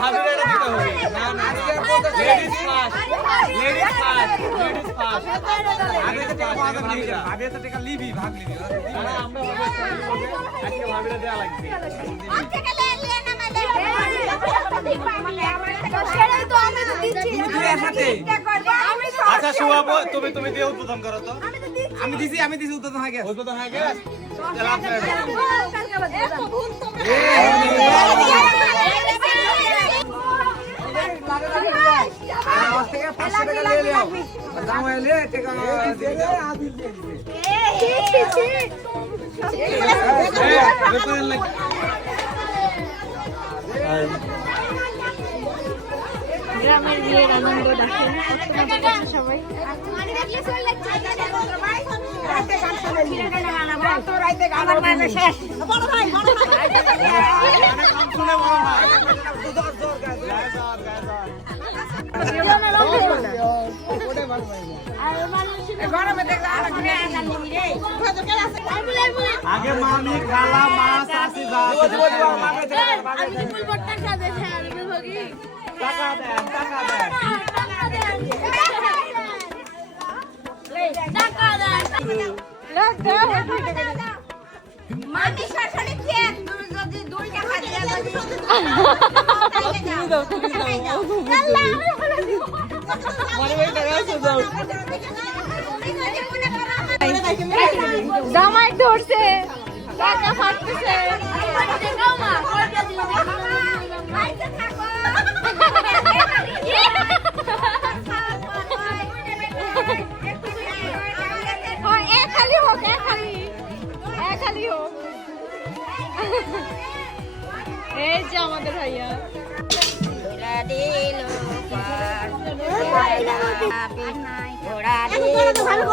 ভাবিরে এটা দিতে হবে। না না ladies first, ladies first, ladies first. আগে তো টাকা ভাবিরা, আগে তো টাকা লিবি, ভাগ লিবি। আরে আমরা আজকে ভাবিরা দেয়া লাগবে। আজকে লে না মানে সেটাই তো আমি তো দিচ্ছি। তুই একসাথে আচ্ছা শুয়াবো, তুমি দিয়ে উদ্বোধন করো তো। আমি দিছি উদ্বোধন হয়ে গেছে। উদ্বোধন হয়ে গেছে। চল আপনারা গ্রামের বিয়ের আনন্দ দেখেন সবাই। আগে মামি খালা মাছ আসি যা টাকা দেন, টাকা দেন। জামাই ধরছে টাকা ফাটতেছে খালি হোক খালি হোক এই যে আমাদের ভাইয়া ভালো